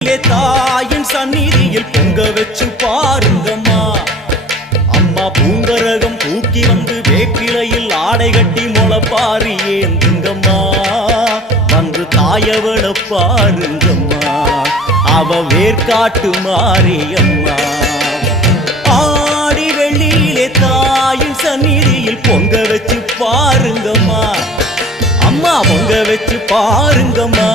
தாயின் சந்நிதியில் பொங்க வச்சு பாருங்கம்மா. அம்மா பூங்கரகம் தூக்கி வந்து வேப்பிலையில் ஆடை கட்டி முளைப்பாரி ஏந்துங்கம்மா. வந்து தாயவள பாருங்கம்மா, அவ வேர்காட்டு மாரியம்மா. ஆடி வெள்ளியிலே தாயின் சந்நிதியில் பொங்க வச்சு பாருங்கம்மா. அம்மா பொங்க வச்சு பாருங்கம்மா.